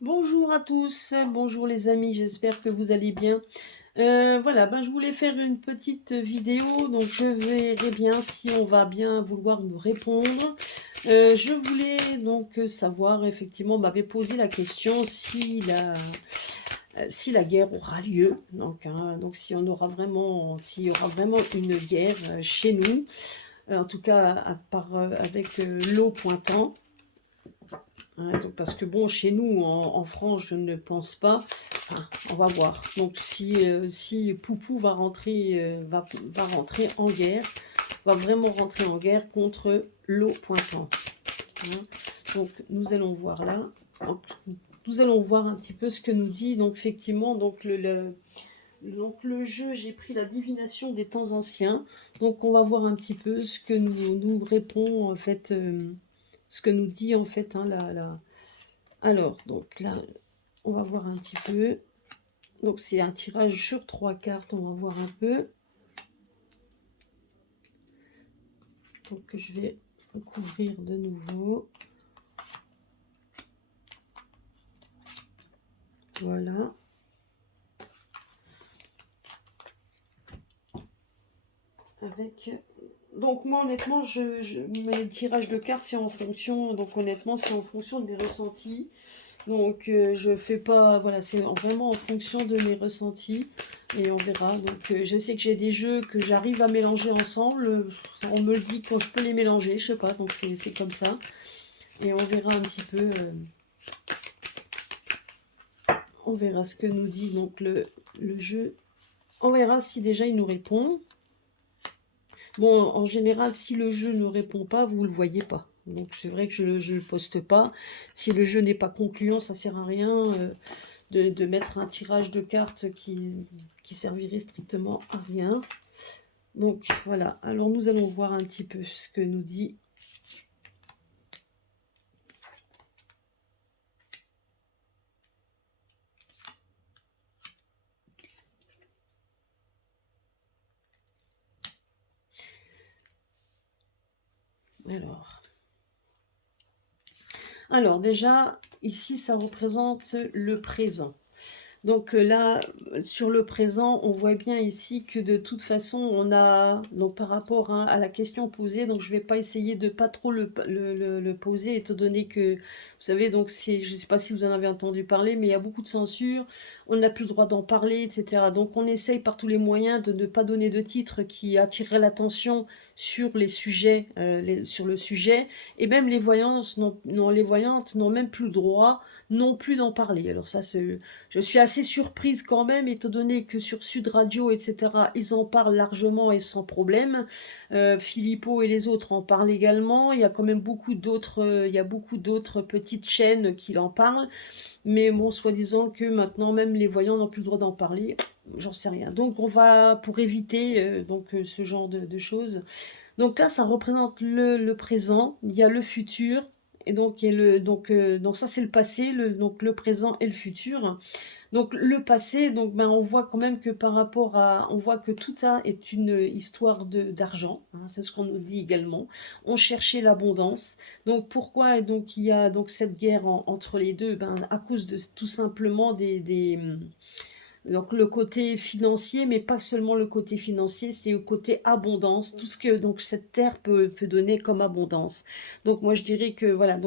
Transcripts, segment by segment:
Bonjour à tous, bonjour les amis, j'espère que vous allez bien. Voilà, je voulais faire une petite vidéo, donc je verrai bien si on va bien vouloir me répondre. Je voulais donc savoir, effectivement, on m'avait posé la question si la guerre aura lieu, donc, hein, donc si on aura vraiment, s'il y aura vraiment une guerre chez nous, en tout cas avec l'eau pointant. Ouais, donc parce que bon, chez nous, en France, je ne pense pas. Enfin, on va voir. Donc si Poupou va rentrer en guerre, va vraiment rentrer en guerre contre l'eau pointant, hein. Donc nous allons voir là. Donc, nous allons voir un petit peu ce que nous dit. Donc effectivement, donc le jeu, j'ai pris la divination des temps anciens. Donc on va voir un petit peu ce que nous répond en fait, ce que nous dit en fait, hein, alors, donc là, on va voir un petit peu. Donc, c'est un tirage sur 3 cartes. On va voir un peu. Donc, je vais couvrir de nouveau. Voilà. Avec... Donc, moi, honnêtement, mes tirages de cartes, c'est en fonction... Donc, honnêtement, c'est en fonction de mes ressentis. Donc, je fais pas... Voilà, c'est vraiment en fonction de mes ressentis. Et on verra. Donc, je sais que j'ai des jeux que j'arrive à mélanger ensemble. On me le dit quand je peux les mélanger. Je sais pas. Donc, c'est comme ça. Et on verra un petit peu... on verra ce que nous dit donc le jeu. On verra si déjà il nous répond. Bon, en général, si le jeu ne répond pas, vous ne le voyez pas. Donc c'est vrai que je ne le poste pas. Si le jeu n'est pas concluant, ça ne sert à rien de mettre un tirage de cartes qui servirait strictement à rien. Donc voilà, alors nous allons voir un petit peu ce que nous dit. Alors déjà, ici, ça représente le présent. Donc là, sur le présent, on voit bien ici que de toute façon, on a, donc par rapport à la question posée, donc je vais pas essayer de pas trop le poser, étant donné que, vous savez, donc je sais pas si vous en avez entendu parler, mais il y a beaucoup de censure, on n'a plus le droit d'en parler, etc. Donc on essaye par tous les moyens de ne pas donner de titres qui attireraient l'attention sur les sujets, sur le sujet, et même les voyantes n'ont même plus le droit non plus d'en parler. Alors ça, je suis assez surprise quand même, étant donné que sur Sud Radio, etc., ils en parlent largement et sans problème. Philippot et les autres en parlent également. Il y a quand même il y a beaucoup d'autres petites chaînes qui en parlent. Mais bon, soi-disant que maintenant, même les voyants n'ont plus le droit d'en parler. J'en sais rien. Donc, on va, pour éviter ce genre de choses. Donc là, ça représente le présent. Il y a le futur. Et donc, il y a donc ça, c'est le passé, donc le présent et le futur. Donc le passé, donc on voit quand même que on voit que tout ça est une histoire d'argent, hein, c'est ce qu'on nous dit également. On cherchait l'abondance. Donc pourquoi donc il y a donc cette guerre entre les deux? À cause de tout simplement donc le côté financier, mais pas seulement le côté financier, c'est le côté abondance, tout ce que donc cette terre peut donner comme abondance. Donc moi je dirais que voilà,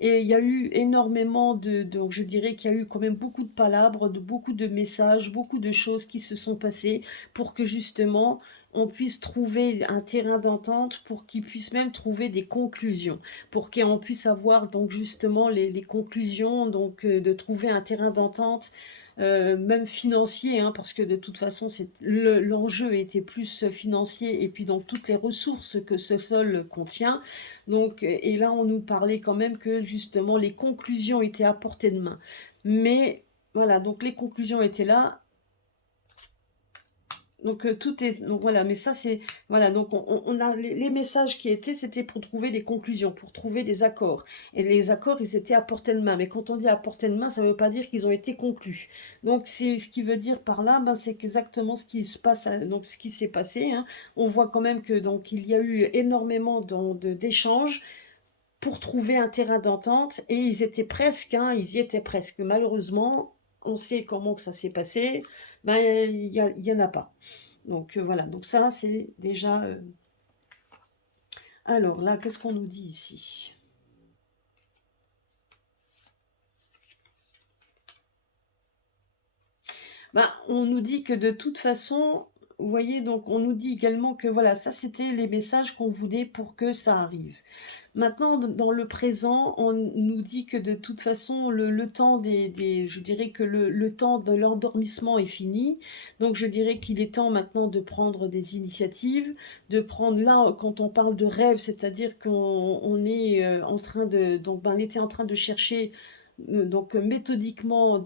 et il y a eu énormément donc je dirais qu'il y a eu quand même beaucoup de palabres, beaucoup de messages, beaucoup de choses qui se sont passées pour que justement on puisse trouver un terrain d'entente, pour qu'ils puissent même trouver des conclusions, pour qu'on puisse avoir donc justement les conclusions, donc de trouver un terrain d'entente, même financier, hein, parce que de toute façon, l'enjeu était plus financier, et puis donc toutes les ressources que ce sol contient. Donc, et là, on nous parlait quand même que justement les conclusions étaient à portée de main. Mais voilà, donc les conclusions étaient là. Donc tout est donc voilà, mais ça c'est voilà, donc on a les messages qui étaient, c'était pour trouver des conclusions, pour trouver des accords, et les accords ils étaient à portée de main. Mais quand on dit à portée de main, ça ne veut pas dire qu'ils ont été conclus. Donc c'est ce qui veut dire par là, c'est exactement ce qui se passe, donc ce qui s'est passé, hein. On voit quand même que donc il y a eu énormément d'échanges, pour trouver un terrain d'entente, et ils étaient presque, hein, ils y étaient presque. Malheureusement, on sait comment que ça s'est passé, ben, il y en a pas. Donc voilà, donc ça c'est déjà... Alors là, qu'est-ce qu'on nous dit ici? Ben, on nous dit que de toute façon, vous voyez, donc on nous dit également que voilà, ça c'était les messages qu'on voulait pour que ça arrive. Maintenant, dans le présent, on nous dit que de toute façon, le temps je dirais que le temps de l'endormissement est fini. Donc, je dirais qu'il est temps maintenant de prendre des initiatives, de prendre là, quand on parle de rêve, c'est-à-dire qu'on est en train de, donc, ben, on était en train de chercher donc méthodiquement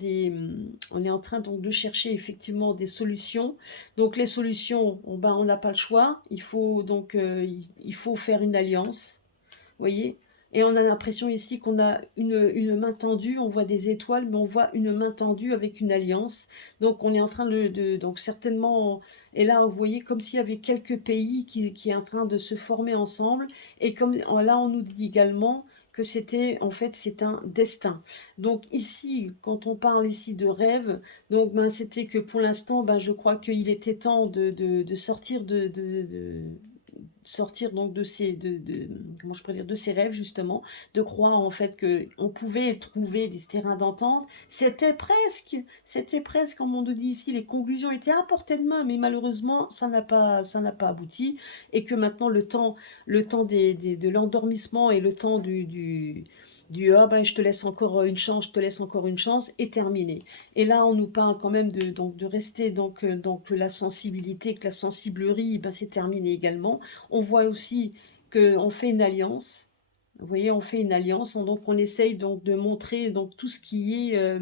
on est en train donc de chercher effectivement des solutions. Donc les solutions, ben, on n'a pas le choix. Il faut donc il faut faire une alliance, voyez. Et on a l'impression ici qu'on a une main tendue, on voit des étoiles, mais on voit une main tendue avec une alliance. Donc on est en train donc certainement, et là vous voyez comme s'il y avait quelques pays qui est en train de se former ensemble, et comme là on nous dit également que c'était, en fait, c'est un destin. Donc ici, quand on parle ici de rêve, donc ben, c'était que pour l'instant, ben, je crois qu'il était temps de sortir sortir donc de comment je pourrais dire, de ses rêves justement, de croire en fait que on pouvait trouver des terrains d'entente. C'était presque, comme on nous dit ici, les conclusions étaient à portée de main, mais malheureusement ça n'a pas abouti, et que maintenant le temps de l'endormissement et le temps du ah ben je te laisse encore une chance, je te laisse encore une chance est terminé. Et là, on nous parle quand même de rester donc la sensibilité, que la sensiblerie, ben, c'est terminé également. On voit aussi qu'on fait une alliance. Vous voyez, on fait une alliance, donc on essaye donc de montrer donc tout ce qui est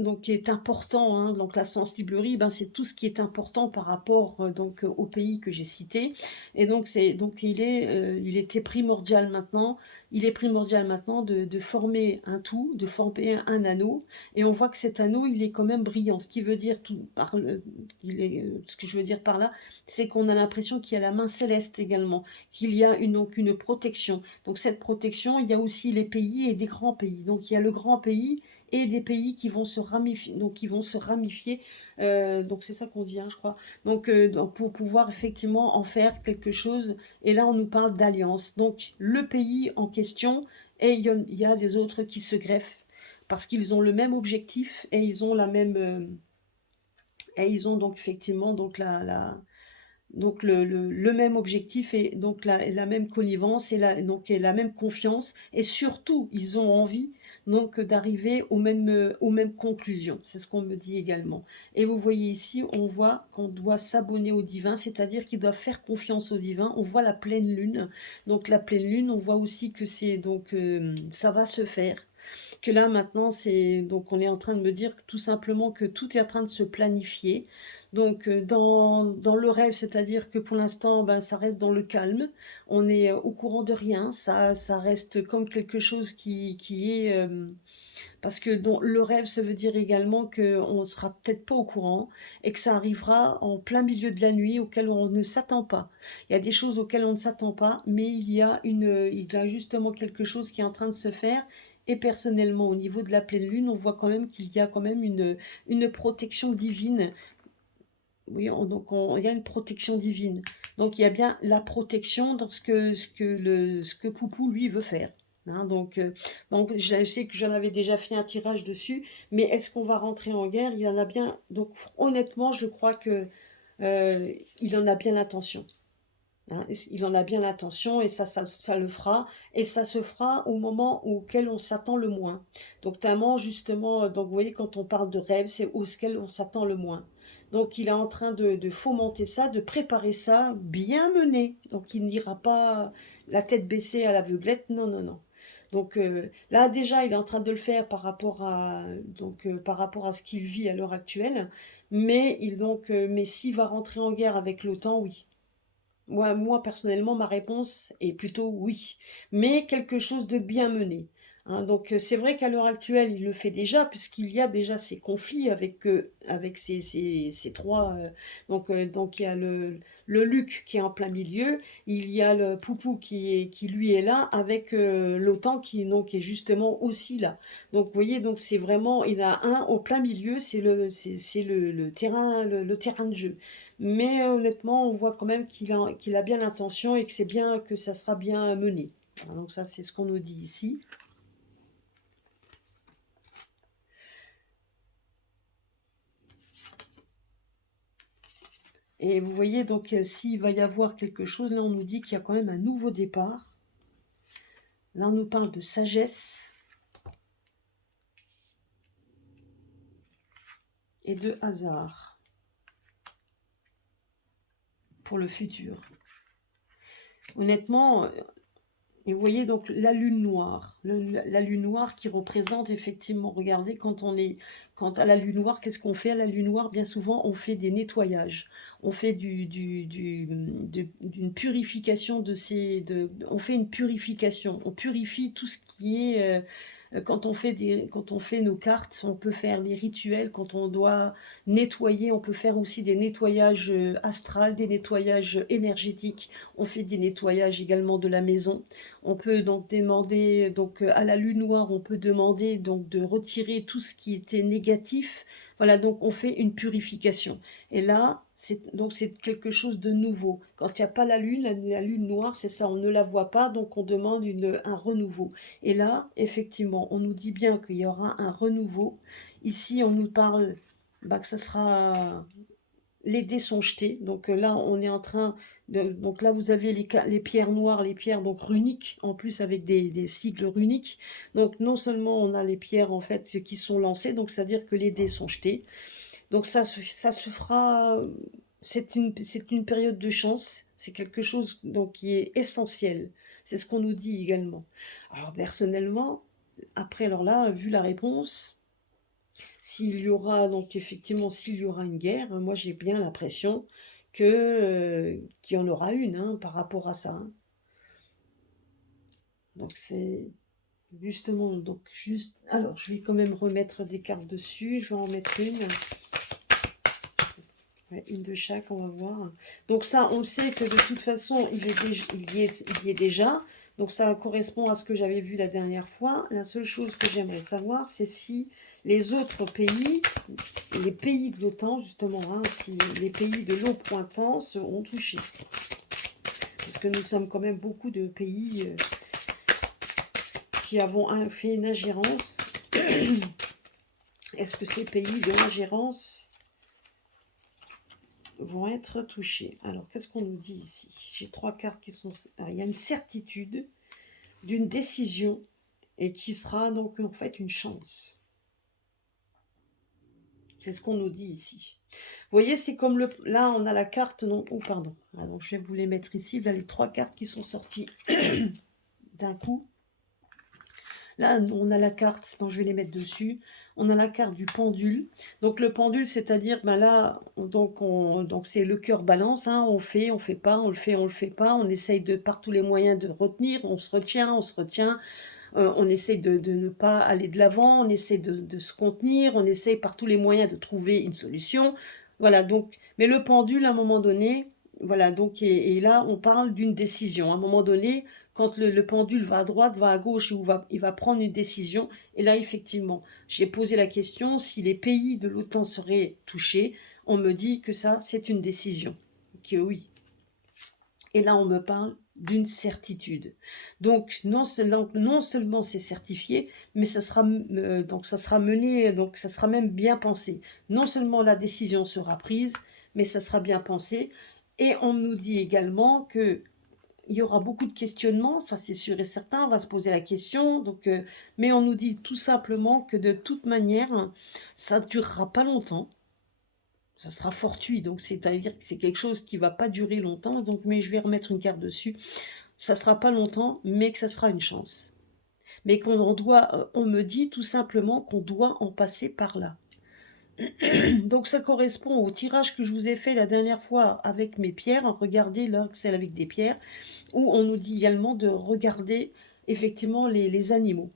donc qui est important, hein. Donc la sensiblerie, ben, c'est tout ce qui est important par rapport donc au pays que j'ai cité. Et donc il était primordial maintenant, il est primordial maintenant de former un tout, de former un anneau. Et on voit que cet anneau, il est quand même brillant. Ce qui veut dire ce que je veux dire par là, c'est qu'on a l'impression qu'il y a la main céleste également, qu'il y a donc une protection. Donc cette protection, il y a aussi les pays et des grands pays. Donc il y a le grand pays et des pays qui vont se ramifier, donc c'est ça qu'on dit, hein, je crois. Donc pour pouvoir effectivement en faire quelque chose. Et là, on nous parle d'alliance. Donc le pays en question, et il y a des autres qui se greffent parce qu'ils ont le même objectif et ils ont la même, et ils ont donc effectivement donc donc le même objectif et donc la même connivence et la même confiance, et surtout ils ont envie donc d'arriver aux mêmes conclusions. C'est ce qu'on me dit également. Et vous voyez ici, on voit qu'on doit s'abonner au divin, c'est-à-dire qu'ils doivent faire confiance au divin. On voit la pleine lune. Donc la pleine lune, on voit aussi que c'est donc ça va se faire. Que là maintenant c'est donc on est en train de me dire tout simplement que tout est en train de se planifier. Donc dans le rêve, c'est-à-dire que pour l'instant ben, ça reste dans le calme, on est au courant de rien, ça reste comme quelque chose qui est parce que le rêve, ça veut dire également qu'on ne sera peut-être pas au courant et que ça arrivera en plein milieu de la nuit auquel on ne s'attend pas. Il y a des choses auxquelles on ne s'attend pas, mais il y a justement quelque chose qui est en train de se faire. Et personnellement, au niveau de la pleine lune, on voit quand même qu'il y a quand même une protection divine. Oui, il y a une protection divine. Donc il y a bien la protection dans ce que Poupou, lui, veut faire. Hein, donc je sais que j'en avais déjà fait un tirage dessus, mais est-ce qu'on va rentrer en guerre? Il y en a bien. Donc honnêtement, je crois que il en a bien l'intention. Hein, il en a bien l'intention et ça le fera. Et ça se fera au moment auquel on s'attend le moins. Donc tellement justement, donc vous voyez, quand on parle de rêve, c'est auquel on s'attend le moins. Donc il est en train de fomenter ça, de préparer ça, bien mené. Donc il n'ira pas la tête baissée à l'aveuglette, non, non, non. Donc là déjà, il est en train de le faire par rapport à ce qu'il vit à l'heure actuelle. Mais s'il va rentrer en guerre avec l'OTAN, oui. Moi, personnellement, ma réponse est plutôt oui. Mais quelque chose de bien mené. Hein, donc c'est vrai qu'à l'heure actuelle, il le fait déjà, puisqu'il y a déjà ces conflits avec ces trois. Donc il y a le Luc qui est en plein milieu, il y a le Poupou qui lui est là, avec l'OTAN donc, qui est justement aussi là. Donc vous voyez, donc c'est vraiment, il y en a un au plein milieu, c'est le terrain, le terrain de jeu. Mais honnêtement, on voit quand même qu'il a bien l'intention et que c'est bien, que ça sera bien mené. Voilà, donc ça, c'est ce qu'on nous dit ici. Et vous voyez, donc, s'il va y avoir quelque chose, là, on nous dit qu'il y a quand même un nouveau départ. Là, on nous parle de sagesse et de hasard pour le futur. Honnêtement, et vous voyez donc la lune noire, la lune noire qui représente effectivement, regardez, quand à la lune noire, qu'est-ce qu'on fait à la lune noire? Bien souvent, on fait des nettoyages, on fait d'une purification on fait une purification, on purifie tout ce qui est, quand on fait nos cartes, on peut faire les rituels, quand on doit nettoyer, on peut faire aussi des nettoyages astrales, des nettoyages énergétiques, on fait des nettoyages également de la maison. On peut donc demander, donc à la lune noire, on peut demander donc de retirer tout ce qui était négatif. Voilà, donc on fait une purification. Et là, c'est quelque chose de nouveau. Quand il n'y a pas la lune noire, c'est ça, on ne la voit pas, donc on demande un renouveau. Et là, effectivement, on nous dit bien qu'il y aura un renouveau. Ici, on nous parle que ça sera, les dés sont jetés. Donc là, on est en train donc là, vous avez les pierres noires, les pierres donc runiques, en plus avec des sigles runiques. Donc non seulement on a les pierres en fait qui sont lancées, donc c'est-à-dire que les dés sont jetés. Donc ça se fera. C'est une période de chance. C'est quelque chose donc qui est essentiel. C'est ce qu'on nous dit également. Alors personnellement, après alors là, vu la réponse. S'il y aura donc effectivement, s'il y aura une guerre, moi j'ai bien l'impression qu'il y en aura une, hein, par rapport à ça, hein. Donc c'est justement, donc juste. Alors je vais quand même remettre des cartes dessus. Je vais en mettre une. Ouais, une de chaque, on va voir. Donc ça, on le sait que de toute façon, il y est déjà. Donc ça correspond à ce que j'avais vu la dernière fois. La seule chose que j'aimerais savoir, c'est si les autres pays, les pays de l'OTAN, justement, hein, si les pays de l'eau pointant seront touchés. Parce que nous sommes quand même beaucoup de pays qui avons fait une ingérence. Est-ce que ces pays de l'ingérence vont être touchés? Alors, qu'est-ce qu'on nous dit ici? J'ai 3 cartes qui sont... Alors, il y a une certitude d'une décision et qui sera donc en fait une chance. C'est ce qu'on nous dit ici. Vous voyez, c'est comme là, on a la carte... Non, oh, pardon. Ah, donc, je vais vous les mettre ici. Là, les 3 cartes qui sont sorties d'un coup. Là, on a la carte, donc je vais les mettre dessus. On a la carte du pendule. Donc le pendule, c'est-à-dire, ben là, donc c'est le cœur balance, hein, on fait pas, on le fait pas. On essaye par tous les moyens de retenir, on se retient. On essaye de ne pas aller de l'avant, on essaie de se contenir, on essaye par tous les moyens de trouver une solution. Voilà, donc, mais le pendule, à un moment donné, voilà, donc, et là, on parle d'une décision. À un moment donné, quand le pendule va à droite, va à gauche, il va prendre une décision. Et là, effectivement, j'ai posé la question, si les pays de l'OTAN seraient touchés, on me dit que ça, c'est une décision. Que oui. Et là, on me parle d'une certitude. Donc, non seulement c'est certifié, mais ça sera mené, donc ça sera même bien pensé. Non seulement la décision sera prise, mais ça sera bien pensé. Et on nous dit également que il y aura beaucoup de questionnements, ça c'est sûr et certain, on va se poser la question, donc, mais on nous dit tout simplement que de toute manière, ça ne durera pas longtemps, ça sera fortuit, donc c'est-à-dire que c'est quelque chose qui ne va pas durer longtemps, donc, mais je vais remettre une carte dessus, ça ne sera pas longtemps, mais que ça sera une chance. Mais on me dit tout simplement qu'on doit en passer par là. Donc ça correspond au tirage que je vous ai fait la dernière fois avec mes pierres. Regardez là, celle avec des pierres, où on nous dit également de regarder effectivement les animaux.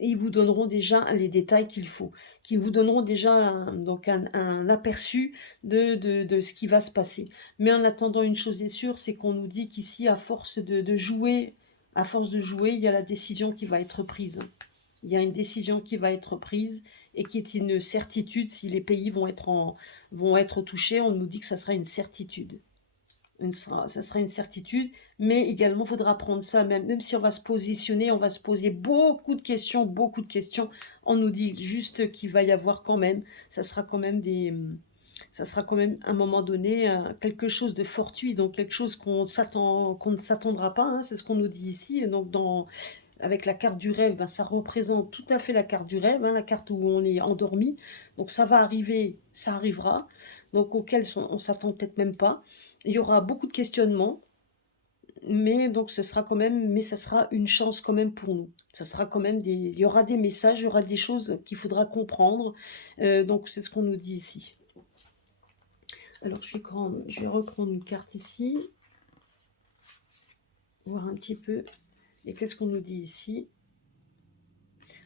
et ils vous donneront déjà les détails qu'il faut, qui vous donneront déjà donc un aperçu de ce qui va se passer. Mais en attendant, une chose est sûre, c'est qu'on nous dit qu'ici, à force de jouer, il y a la décision qui va être prise. Il y a une décision qui va être prise et qui est une certitude. Si les pays vont être touchés, on nous dit que ça sera une certitude. Ça sera une certitude, mais également, il faudra prendre ça, même si on va se positionner, on va se poser beaucoup de questions, beaucoup de questions. On nous dit juste qu'il va y avoir quand même, ça sera quand même ça sera quand même à un moment donné quelque chose de fortuit, donc quelque chose qu'on ne s'attendra pas, hein, c'est ce qu'on nous dit ici. Donc avec la carte du rêve, ben, ça représente tout à fait la carte du rêve, hein, la carte où on est endormi. Donc ça va arriver, ça arrivera, donc auquel on s'attend peut-être même pas. Il y aura beaucoup de questionnements, mais donc ce sera quand même, mais ça sera une chance quand même pour nous. Ça sera quand même il y aura des messages, il y aura des choses qu'il faudra comprendre. Donc c'est ce qu'on nous dit ici. Alors je vais reprendre une carte ici, voir un petit peu. Et qu'est-ce qu'on nous dit ici?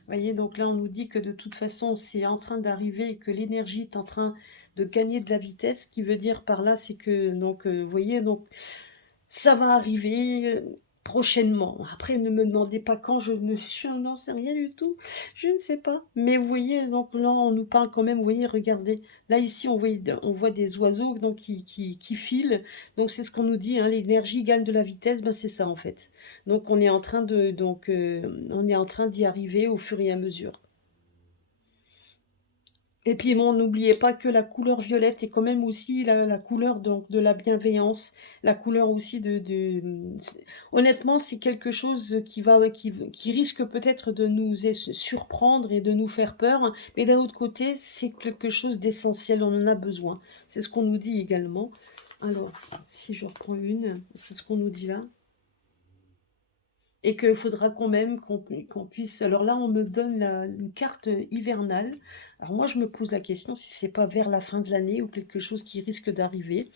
Vous voyez, donc là, on nous dit que de toute façon, c'est en train d'arriver et que l'énergie est en train de gagner de la vitesse. Ce qui veut dire par là, c'est que, donc, vous voyez, donc, ça va arriver prochainement. Après, ne me demandez pas quand, je n'en sais rien du tout. Je ne sais pas. Mais vous voyez, donc là, on nous parle quand même, vous voyez, regardez. Là, ici, on voit des oiseaux donc, qui filent. Donc, c'est ce qu'on nous dit, hein, l'énergie gagne de la vitesse. Ben, c'est ça, en fait. Donc, on est en train on est en train d'y arriver au fur et à mesure. Et puis bon, n'oubliez pas que la couleur violette est quand même aussi la couleur donc, de la bienveillance, la couleur aussi honnêtement, c'est quelque chose qui risque peut-être de nous surprendre et de nous faire peur, mais d'un autre côté, c'est quelque chose d'essentiel, on en a besoin. C'est ce qu'on nous dit également. Alors, si je reprends une, c'est ce qu'on nous dit là. Et qu'il faudra quand même qu'on puisse... Alors là, on me donne une carte hivernale. Alors moi, je me pose la question si c'est pas vers la fin de l'année ou quelque chose qui risque d'arriver.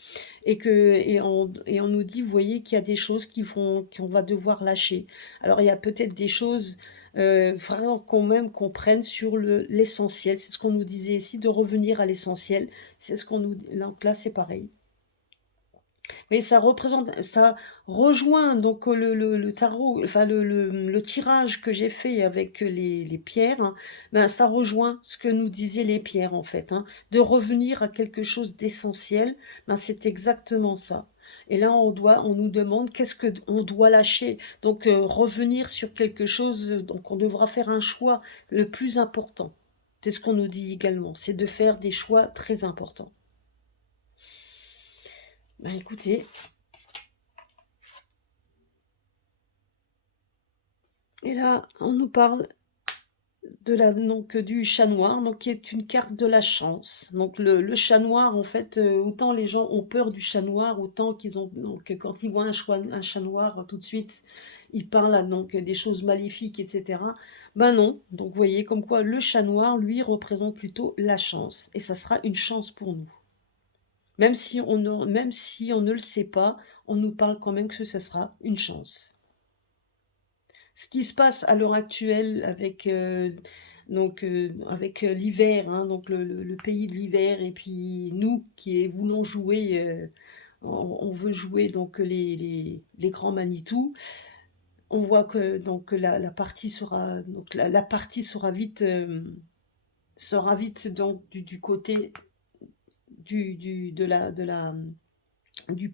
Et on nous dit, vous voyez, qu'il y a des choses qu'on va devoir lâcher. Alors, il y a peut-être des choses... faudra quand même qu'on prenne sur l'essentiel. C'est ce qu'on nous disait ici, de revenir à l'essentiel. C'est ce qu'on nous... Donc là, c'est pareil. Mais ça rejoint donc le tarot, enfin le tirage que j'ai fait avec les pierres, hein, ben ça rejoint ce que nous disaient les pierres en fait, hein, de revenir à quelque chose d'essentiel, ben c'est exactement ça. Et là, on nous demande qu'est-ce que on doit lâcher. Donc revenir sur quelque chose, donc on devra faire un choix le plus important. C'est ce qu'on nous dit également, c'est de faire des choix très importants. Ben écoutez, et là, on nous parle donc, du chat noir, donc, qui est une carte de la chance. Donc le chat noir, en fait, autant les gens ont peur du chat noir, autant donc, quand ils voient un chat noir, tout de suite, ils parlent donc, des choses maléfiques, etc. Ben non, donc vous voyez, comme quoi le chat noir, lui, représente plutôt la chance. Et ça sera une chance pour nous. Même si on ne le sait pas, on nous parle quand même que ce sera une chance. Ce qui se passe à l'heure actuelle avec l'hiver, hein, donc le pays de l'hiver, et puis nous qui voulons jouer, on veut jouer donc les grands Manitou. On voit que donc la partie sera donc la partie sera vite donc du côté du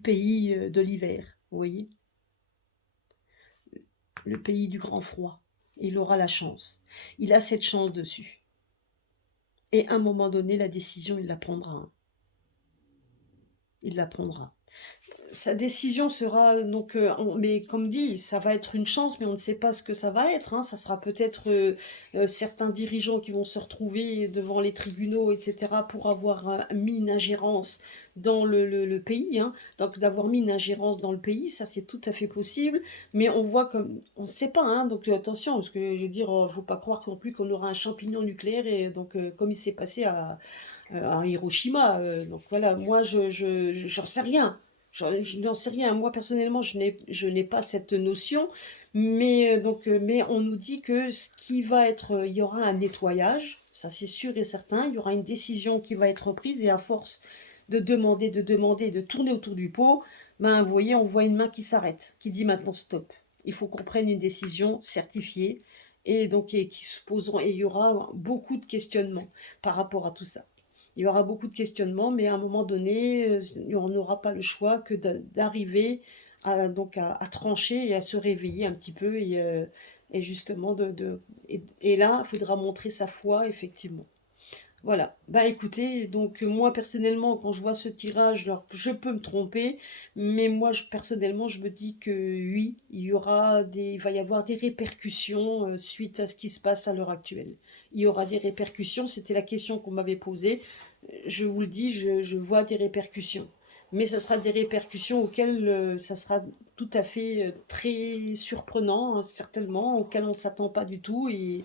pays de l'hiver, vous voyez, le pays du grand froid. Il aura la chance. Il a cette chance dessus. Et à un moment donné, la décision, il la prendra, hein. Il la prendra. Sa décision sera donc, mais comme dit, ça va être une chance, mais on ne sait pas ce que ça va être, hein. Ça sera peut-être certains dirigeants qui vont se retrouver devant les tribunaux, etc., pour avoir mis une ingérence dans le pays, hein. Donc d'avoir mis une ingérence dans le pays, ça c'est tout à fait possible, mais on voit comme, on ne sait pas, hein. Donc attention, parce que je veux dire, faut pas croire non plus qu'on aura un champignon nucléaire, et donc comme il s'est passé à Hiroshima. Donc voilà, moi j'en sais rien. Je n'en sais rien. Moi personnellement, je n'ai pas cette notion, Mais on nous dit que ce qui va être, il y aura un nettoyage, ça c'est sûr et certain, il y aura une décision qui va être prise et à force de demander, de tourner autour du pot, ben, vous voyez, on voit une main qui s'arrête, qui dit maintenant stop. Il faut qu'on prenne une décision certifiée et donc et qui se poseront, et il y aura beaucoup de questionnements par rapport à tout ça. Il y aura beaucoup de questionnements, mais à un moment donné, on n'aura pas le choix que d'arriver à trancher et à se réveiller un petit peu et justement et là, il faudra montrer sa foi, effectivement. Voilà. Bah écoutez, donc moi personnellement, quand je vois ce tirage, alors je peux me tromper, mais moi personnellement, je me dis que oui, il va y avoir des répercussions suite à ce qui se passe à l'heure actuelle. Il y aura des répercussions, c'était la question qu'on m'avait posée. Je vous le dis, je vois des répercussions. Mais ce sera des répercussions auxquelles ça sera tout à fait très surprenant, hein, certainement, auxquelles on ne s'attend pas du tout et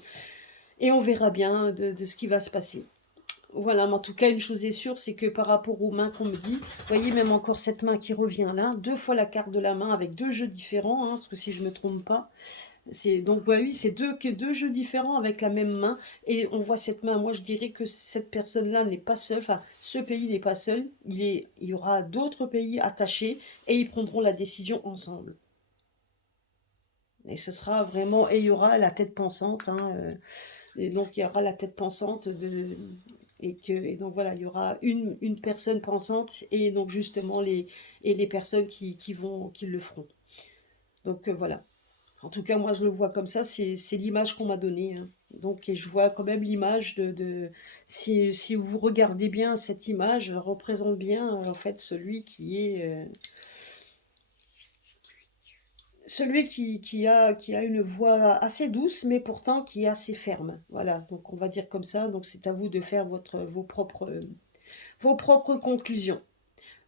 on verra bien de ce qui va se passer. Voilà, mais en tout cas, une chose est sûre, c'est que par rapport aux mains qu'on me dit, vous voyez, même encore cette main qui revient là, deux fois la carte de la main avec deux jeux différents, hein, parce que si je ne me trompe pas, c'est donc ouais, oui, c'est deux jeux différents avec la même main, et on voit cette main. Moi, je dirais que cette personne-là n'est pas seule, enfin, ce pays n'est pas seul, il y aura d'autres pays attachés, et ils prendront la décision ensemble. Et ce sera vraiment, et il y aura la tête pensante, hein, et donc il y aura la tête pensante et donc voilà, il y aura une personne pensante et donc justement les personnes qui le feront. Donc voilà. En tout cas, moi je le vois comme ça, c'est l'image qu'on m'a donnée, hein. Donc et je vois quand même l'image si vous regardez bien cette image, elle représente bien en fait celui qui a une voix assez douce, mais pourtant qui est assez ferme. Voilà, donc on va dire comme ça. Donc c'est à vous de faire vos propres conclusions.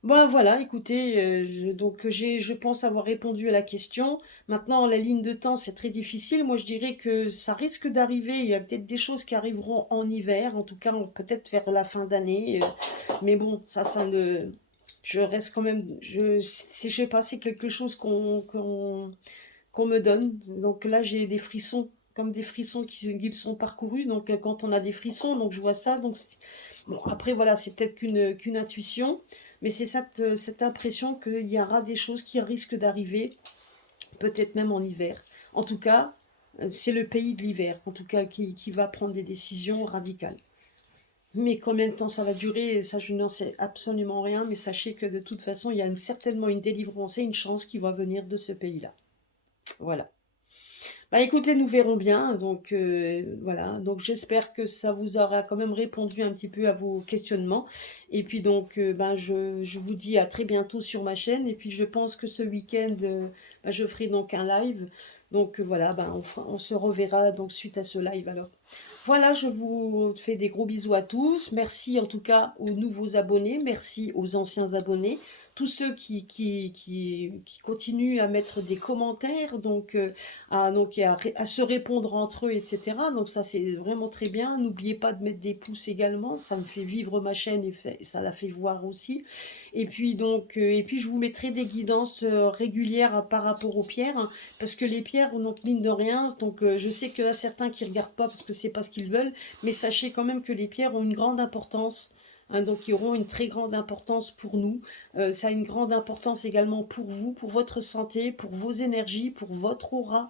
Bon, voilà, écoutez, je pense avoir répondu à la question. Maintenant, la ligne de temps, c'est très difficile. Moi, je dirais que ça risque d'arriver. Il y a peut-être des choses qui arriveront en hiver, en tout cas, peut-être vers la fin d'année. Mais bon, ça ne. Je reste quand même. Je sais pas, c'est quelque chose qu'on me donne. Donc là, j'ai des frissons, comme des frissons qui me sont parcourus. Donc quand on a des frissons, donc je vois ça. Donc bon, après, voilà, c'est peut-être qu'une intuition, mais c'est cette impression qu'il y aura des choses qui risquent d'arriver, peut-être même en hiver. En tout cas, c'est le pays de l'hiver, en tout cas, qui va prendre des décisions radicales. Mais combien de temps ça va durer, ça je n'en sais absolument rien, mais sachez que de toute façon, il y a certainement une délivrance et une chance qui va venir de ce pays-là. Voilà. Bah écoutez, nous verrons bien. Donc voilà. Donc j'espère que ça vous aura quand même répondu un petit peu à vos questionnements. Et puis donc ben, je vous dis à très bientôt sur ma chaîne. Et puis je pense que ce week-end, ben, je ferai donc un live. Donc voilà, ben, on se reverra donc suite à ce live alors. Voilà, je vous fais des gros bisous à tous. Merci en tout cas aux nouveaux abonnés. Merci aux anciens abonnés. Tous ceux qui continuent à mettre des commentaires. À se répondre entre eux, etc. Donc ça, c'est vraiment très bien. N'oubliez pas de mettre des pouces également, ça me fait vivre ma chaîne et ça la fait voir aussi. Et puis je vous mettrai des guidances régulières par rapport aux pierres, hein, parce que les pierres, donc mine de rien, donc je sais qu'il y en a certains qui regardent pas parce que c'est pas ce qu'ils veulent, mais sachez quand même que les pierres ont une grande importance. Hein, donc, ils auront une très grande importance pour nous. Ça a une grande importance également pour vous, pour votre santé, pour vos énergies, pour votre aura.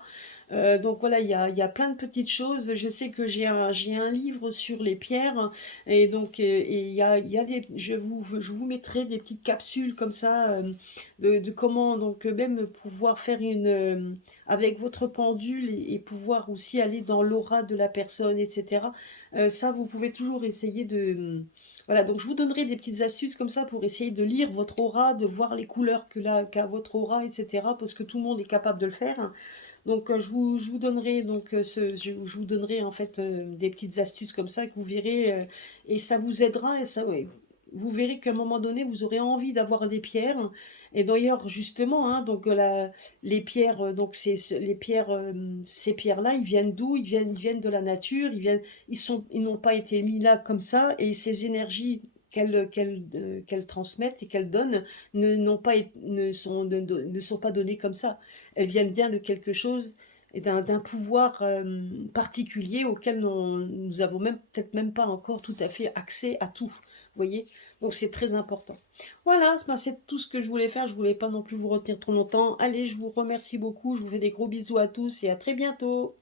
Donc voilà, il y a plein de petites choses. Je sais que j'ai un livre sur les pierres et donc il y a je vous mettrai des petites capsules comme ça de comment donc même pouvoir faire avec votre pendule et pouvoir aussi aller dans l'aura de la personne, etc. Ça, vous pouvez toujours essayer de. Voilà, donc je vous donnerai des petites astuces comme ça pour essayer de lire votre aura, de voir les couleurs qu'a votre aura, etc. Parce que tout le monde est capable de le faire, hein. Donc je vous donnerai je vous donnerai en fait des petites astuces comme ça que vous verrez et ça vous aidera et ça ouais, vous verrez qu'à un moment donné vous aurez envie d'avoir des pierres et d'ailleurs justement hein, donc les pierres les pierres ces pierres-là ils viennent d'où? Ils viennent de la nature, ils n'ont pas été mis là comme ça et ces énergies qu'elles transmettent et qu'elles donnent n'ont pas ne sont pas données comme ça. Elles viennent bien de quelque chose et d'un pouvoir, particulier auquel nous avons même peut-être même pas encore tout à fait accès à tout, vous voyez? Donc c'est très important. Voilà, ben, c'est tout ce que je voulais faire, je voulais pas non plus vous retenir trop longtemps. Allez, je vous remercie beaucoup, je vous fais des gros bisous à tous et à très bientôt.